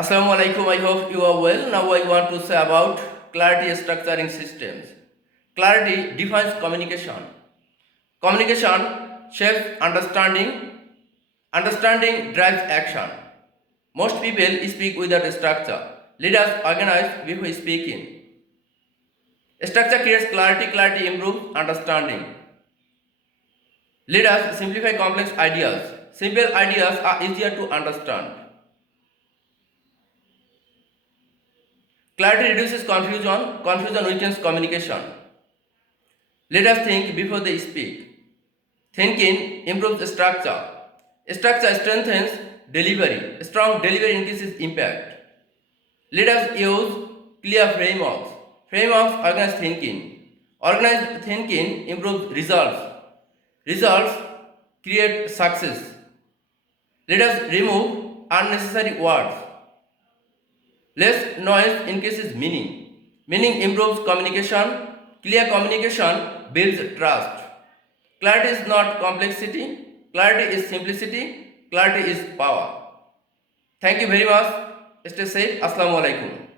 Assalamu alaikum. I hope you are well. Now I want to say about clarity structuring systems. Clarity defines communication. Communication shapes understanding. Understanding drives action. Most people speak without a structure. Leaders organize before speaking. Structure creates clarity. Clarity improves understanding. Leaders simplify complex ideas. Simple ideas are easier to understand. Clarity reduces confusion. Confusion weakens communication. Let us think before they speak. Thinking improves structure. Structure strengthens delivery. Strong delivery increases impact. Let us use clear frameworks. Frameworks organize thinking. Organized thinking improves results. Results create success. Let us remove unnecessary words. Less noise increases meaning. Meaning improves communication. Clear communication builds trust. Clarity is not complexity. Clarity is simplicity. Clarity is power. Thank you very much. Stay safe. Assalamu alaikum.